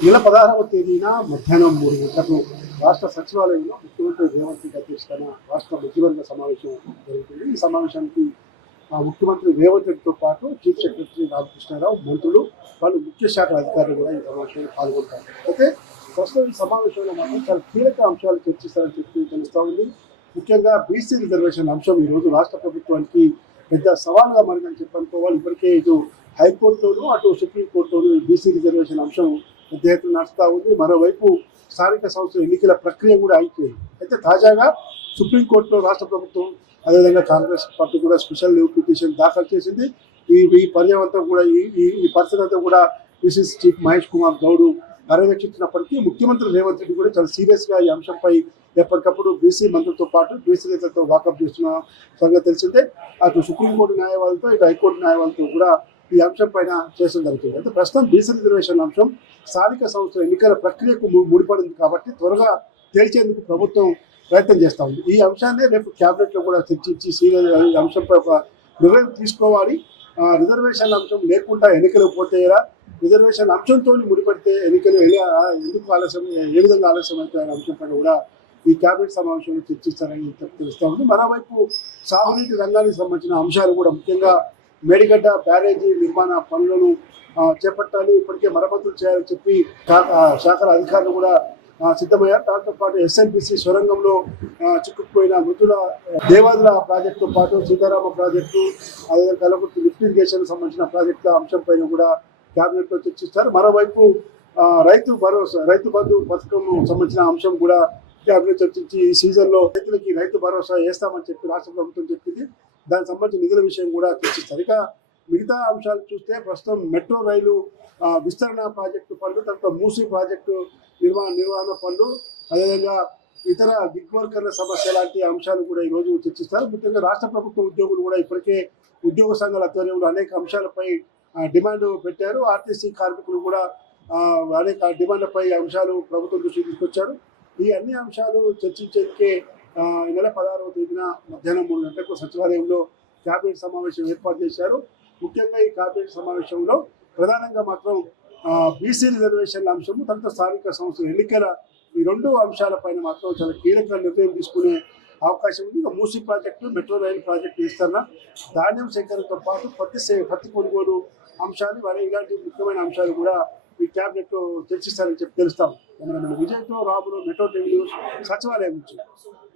నెల పదహారవ తేదీన మధ్యాహ్నం మూడు గంటలకు రాష్ట్ర సచివాలయంలో ముఖ్యమంత్రి రేవంత్ రెడ్డి అధ్యక్షతన రాష్ట్ర మంత్రివర్గ సమావేశం జరుగుతుంది. ఈ సమావేశానికి ఆ ముఖ్యమంత్రి రేవంత్ రెడ్డితో పాటు చీఫ్ సెక్రటరీ రామకృష్ణారావు మంత్రులు వాళ్ళు ముఖ్య శాఖ అధికారులు కూడా ఈ సమావేశంలో పాల్గొంటారు. అయితే ప్రస్తుతం ఈ సమావేశంలో మాత్రం చాలా కీలక అంశాలు చర్చిస్తారని చెప్పి తెలుస్తూ ఉంది. ముఖ్యంగా బీసీ రిజర్వేషన్ అంశం ఈరోజు రాష్ట్ర ప్రభుత్వానికి పెద్ద సవాల్గా మారిందని చెప్పనుకోవాలి. ఇప్పటికే ఇటు హైకోర్టులోను అటు సుప్రీంకోర్టులోను ఈ బీసీ రిజర్వేషన్ అంశం అధ్యయనం నడుస్తూ ఉంది. మరోవైపు స్థానిక సంస్థల ఎన్నికల ప్రక్రియ కూడా అయిపోయింది. అయితే తాజాగా సుప్రీంకోర్టులో రాష్ట్ర ప్రభుత్వం అదేవిధంగా కాంగ్రెస్ పార్టీ కూడా స్పెషల్ లీవ్ పిటిషన్ దాఖలు చేసింది. ఈ ఈ పర్యావంతం కూడా ఈ ఈ- ఈ పరిస్థితి అంతా కూడా పిసిసి చీఫ్ మహేష్ కుమార్ గౌడ్ పర్యవేక్షించినప్పటికీ ముఖ్యమంత్రి రేవంత్ రెడ్డి కూడా చాలా సీరియస్గా ఈ అంశంపై ఎప్పటికప్పుడు బీసీ మంత్రులతో పాటు బీసీ నేతలతో వాకప్ చేస్తున్న సంగతి తెలిసిందే. అటు సుప్రీంకోర్టు న్యాయవాదులతో ఇటు హైకోర్టు న్యాయవాదులతో కూడా ఈ అంశం పైన చేయడం జరుగుతుంది. అయితే ప్రస్తుతం బీసీ రిజర్వేషన్ అంశం స్థానిక సంస్థల ఎన్నికల ప్రక్రియకు ముడిపడింది కాబట్టి త్వరగా తేల్చేందుకు ప్రభుత్వం ప్రయత్నం చేస్తా ఉంది. ఈ అంశాన్ని రేపు క్యాబినెట్లో కూడా చర్చించి సీనియర్ ఈ అంశంపై ఒక నిర్ణయం తీసుకోవాలి. ఆ, రిజర్వేషన్ అంశం లేకుండా ఎన్నికలు పోతే ఎలా రిజర్వేషన్ అంశంతో ముడిపడితే ఎన్నికలు ఎందుకు ఆలస్యం ఏ విధంగా ఆలస్యం అవుతాయనే అంశంపై అంశం కూడా ఈ క్యాబినెట్ సమావేశంలో చర్చిస్తారని తెలుస్తూ ఉంది. మరోవైపు సాగునీటి రంగానికి సంబంధించిన అంశాలు కూడా ముఖ్యంగా మేడిగడ్డ బ్యారేజీ నిర్మాణ పనులను చేపట్టాలి ఇప్పటికే మరమ్మతులు చేయాలని చెప్పి శాఖల అధికారులు కూడా సిద్ధమయ్యారు. దాంతో పాటు ఎస్ఎన్పిసి సొరంగంలో చిక్కుకుపోయిన మృతుల దేవాదుల ప్రాజెక్టుతో పాటు సీతారామ ప్రాజెక్టు అదేవిధంగా కలకుర్తి లిఫ్ట్ ఇరిగేషన్ సంబంధించిన ప్రాజెక్టుల అంశంపైన కూడా క్యాబినెట్లో చర్చిస్తారు. మరోవైపు రైతు భరోసా రైతు బంధు పథకం సంబంధించిన అంశం కూడా క్యాబినెట్ చర్చించి ఈ సీజన్లో రైతులకి రైతు భరోసా వేస్తామని చెప్పి రాష్ట్ర ప్రభుత్వం చెప్పింది. దానికి సంబంధించిన నిధుల విషయం కూడా చర్చిస్తారు. ఇక మిగతా అంశాలు చూస్తే ప్రస్తుతం మెట్రో రైలు విస్తరణ ప్రాజెక్టు పనులు తర్వాత మూసీ ప్రాజెక్టు నిర్మాణ నిర్వహణ పనులు అదేవిధంగా ఇతర గిగ్ వర్కర్ల సమస్య లాంటి అంశాలు కూడా ఈ రోజు చర్చిస్తారు. ముఖ్యంగా రాష్ట్ర ప్రభుత్వ ఉద్యోగులు కూడా ఇప్పటికే ఉద్యోగ సంఘాల ఆధ్వర్యంలో అనేక అంశాలపై డిమాండ్ పెట్టారు. ఆర్టీసీ కార్మికులు కూడా అనేక డిమాండ్లపై అంశాలు ప్రభుత్వం దృష్టికి తీసుకొచ్చారు. ఈ అన్ని అంశాలు చర్చించేందుకే ఈ నెల పదహారవ తేదీన మధ్యాహ్నం మూడు గంటలకు సచివాలయంలో క్యాబినెట్ సమావేశం ఏర్పాటు చేశారు. ముఖ్యంగా ఈ క్యాబినెట్ సమావేశంలో ప్రధానంగా మాత్రం బీసీ రిజర్వేషన్ల అంశము తర్వాత స్థానిక సంస్థల ఎన్నికల ఈ రెండు అంశాలపైన మాత్రం చాలా కీలక నిర్ణయం తీసుకునే అవకాశం ఉంది. ఇక Musi project metro rail project విస్తరణ ధాన్యం సేకరణతో పాటు పత్తి సే పత్తి కొనుగోలు అంశాలు మరి ఇలాంటి ముఖ్యమైన అంశాలు కూడా ఈ క్యాబినెట్ చర్చిస్తారని చెప్పి తెలుస్తాం. కెమెరామెన్ విజయ్తో మెట్రో టీవీ న్యూస్ సచివాలయం నుంచి.